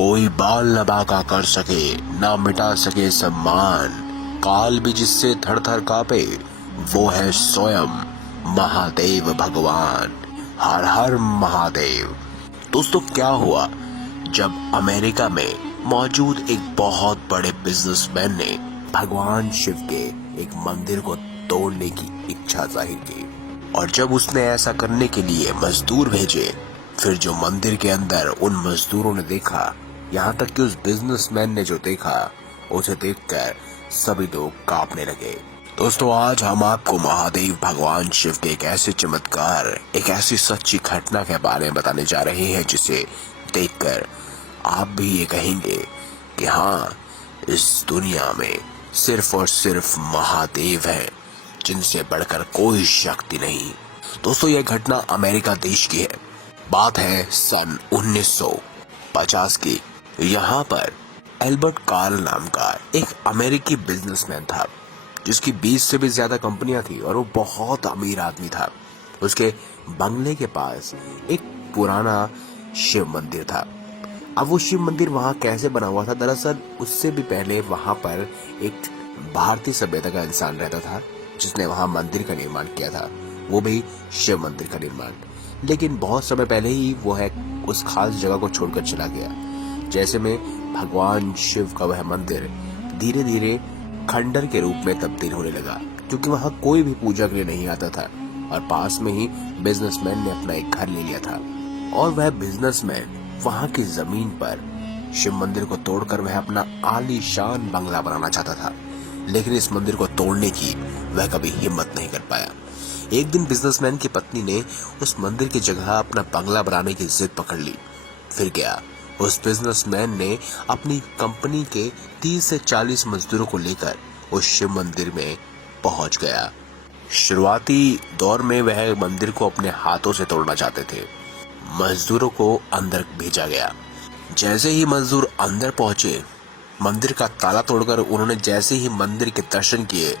कोई बाल न बांका कर सके, ना मिटा सके सम्मान, काल भी जिससे थर थर कांपे, वो है स्वयं महादेव भगवान। हर हर महादेव। दोस्तों, क्या हुआ जब अमेरिका में मौजूद एक बहुत बड़े बिजनेसमैन ने भगवान शिव के एक मंदिर को तोड़ने की इच्छा जाहिर की, और जब उसने ऐसा करने के लिए मजदूर भेजे, फिर जो मंदिर के अंदर उन मजदूरों ने देखा, यहाँ तक कि उस बिजनेसमैन ने जो देखा, उसे देखकर सभी लोग कांपने लगे। दोस्तों, आज हम आपको महादेव भगवान शिव के एक ऐसे चमत्कार, एक ऐसी सच्ची घटना के बारे में बताने जा रहे हैं जिसे देखकर आप भी ये कहेंगे कि हाँ, इस दुनिया में सिर्फ और सिर्फ महादेव है, जिनसे बढ़कर कोई शक्ति नहीं। दोस्तों, यह घटना अमेरिका देश की है। बात है सन 1950 की। यहाँ पर एल्बर्ट कार्ल नाम का एक अमेरिकी बिजनेसमैन था, जिसकी 20 से भी ज्यादा कंपनियां थी और वो बहुत अमीर आदमी था। उसके बंगले के पास एक पुराना शिव मंदिर था। अब वो शिव मंदिर वहां कैसे बना हुआ था? दरअसल उससे भी पहले वहां पर एक भारतीय सभ्यता का इंसान रहता था, जिसने वहां मंदिर का निर्माण किया था, वो भी शिव मंदिर का निर्माण। लेकिन बहुत समय पहले ही वो है उस खास जगह को छोड़कर चला गया। जैसे में भगवान शिव का वह मंदिर धीरे धीरे खंडर के रूप में तब्दील होने लगा, क्योंकि वहां कोई भी पूजा के लिए नहीं आता था, और पास में ही बिजनेसमैन ने अपना एक घर ले लिया था, और वह बिजनेसमैन वहां की जमीन पर शिव मंदिर को तोड़कर वह अपना आलीशान बंगला बनाना चाहता था। लेकिन इस मंदिर को तोड़ने की वह कभी हिम्मत नहीं कर पाया। एक दिन बिजनेसमैन की पत्नी ने उस मंदिर की जगह अपना बंगला बनाने की जिद पकड़ ली। फिर क्या, उस बिजनेसमैन ने अपनी कंपनी के 30 से 40 मजदूरों को लेकर उस शिव मंदिर में पहुंच गया। शुरुआती दौर में वह मंदिर को अपने हाथों से तोड़ना चाहते थे। मजदूरों को अंदर भेजा गया। जैसे ही मजदूर अंदर पहुंचे, मंदिर का ताला तोड़कर उन्होंने जैसे ही मंदिर के दर्शन किए,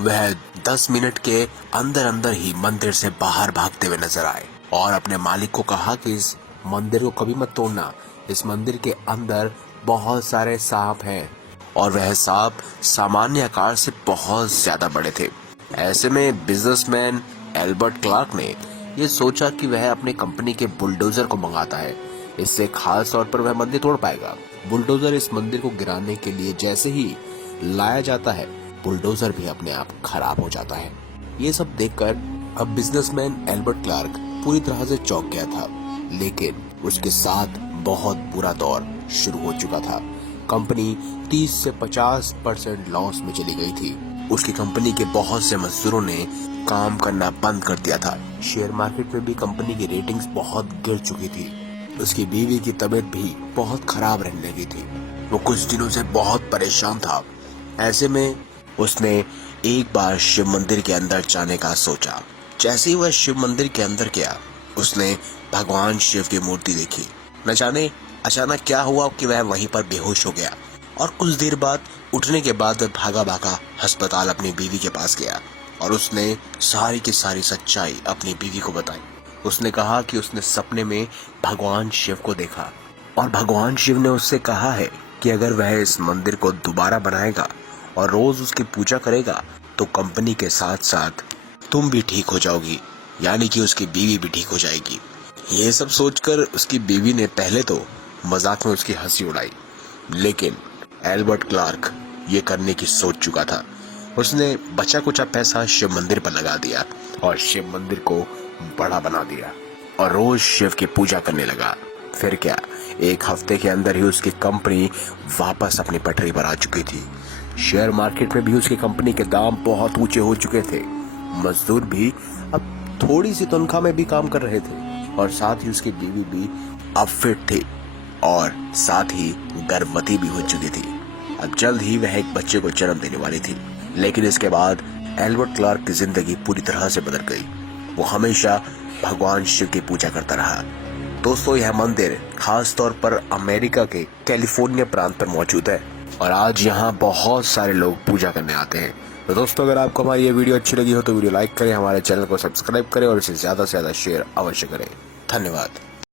वह 10 मिनट के अंदर अंदर ही मंदिर से बाहर भागते हुए नजर आए, और अपने मालिक को कहा कि इस मंदिर को कभी मत तोड़ना, इस मंदिर के अंदर बहुत सारे सांप हैं, और वह सांप सामान्य आकार से बहुत ज्यादा बड़े थे। ऐसे में बिजनेसमैन एल्बर्ट क्लार्क ने ये सोचा कि वह अपने कंपनी के बुलडोजर को मंगाता है, इससे खास तौर पर वह मंदिर तोड़ पाएगा। बुलडोजर इस मंदिर को गिराने के लिए जैसे ही लाया जाता है, बुलडोजर भी अपने आप खराब हो जाता है। ये सब देखकर अब बिजनेसमैन एल्बर्ट क्लार्क पूरी तरह से चौंक गया था, लेकिन उसके साथ बहुत बुरा दौर शुरू हो चुका था। कंपनी 30 से 50% लॉस में चली गई थी। उसकी कंपनी के बहुत से मजदूरों ने काम करना बंद कर दिया था। शेयर मार्केट में भी कंपनी की रेटिंग्स बहुत गिर चुकी थी। उसकी बीवी की तबीयत भी बहुत खराब रहने लगी थी। वो कुछ दिनों से बहुत परेशान था। ऐसे में उसने एक बार शिव मंदिर के अंदर जाने का सोचा। जैसे ही वह शिव मंदिर के अंदर गया, उसने भगवान शिव की मूर्ति देखी। न जाने अचानक क्या हुआ कि वह वहीं पर बेहोश हो गया, और कुछ देर बाद उठने के बाद वह भागा भागा अस्पताल अपनी बीवी के पास गया, और उसने सारी की सारी सच्चाई अपनी बीवी को बताई। उसने कहा कि उसने सपने में भगवान शिव को देखा, और भगवान शिव ने उससे कहा है कि अगर वह इस मंदिर को दोबारा बनाएगा और रोज उसकी पूजा करेगा, तो कंपनी के साथ साथ तुम भी ठीक हो जाओगी, यानी कि उसकी बीवी भी ठीक हो जाएगी। ये सब सोचकर उसकी बीवी ने पहले तो मजाक में उसकी हंसी उड़ाई, लेकिन एल्बर्ट क्लार्क ये करने की सोच चुका था। उसने बचा कुचा पैसा शिव मंदिर पर लगा दिया, और शिव मंदिर को बड़ा बना दिया, और रोज शिव की पूजा करने लगा। फिर क्या, एक हफ्ते के अंदर ही उसकी कंपनी वापस अपनी पटरी पर आ चुकी थी। शेयर मार्केट में भी उसकी कंपनी के दाम बहुत ऊंचे हो चुके थे। मजदूर भी अब थोड़ी सी तनख्वाह में भी काम कर रहे थे, और साथ ही उसकी बीवी भी अब फिट थी, और साथ ही गर्भवती भी हो चुकी थी। अब जल्द ही वह एक बच्चे को जन्म देने वाली थी। लेकिन इसके बाद एल्बर्ट क्लार्क की जिंदगी पूरी तरह से बदल गई। वो हमेशा भगवान शिव की पूजा करता रहा। दोस्तों, यह मंदिर खास तौर पर अमेरिका के कैलिफोर्निया प्रांत पर मौजूद है, और आज यहाँ बहुत सारे लोग पूजा करने आते हैं। तो दोस्तों, अगर आपको हमारी ये वीडियो अच्छी लगी हो तो वीडियो लाइक करें, हमारे चैनल को सब्सक्राइब करें, और इसे ज्यादा से ज्यादा शेयर अवश्य करें। धन्यवाद।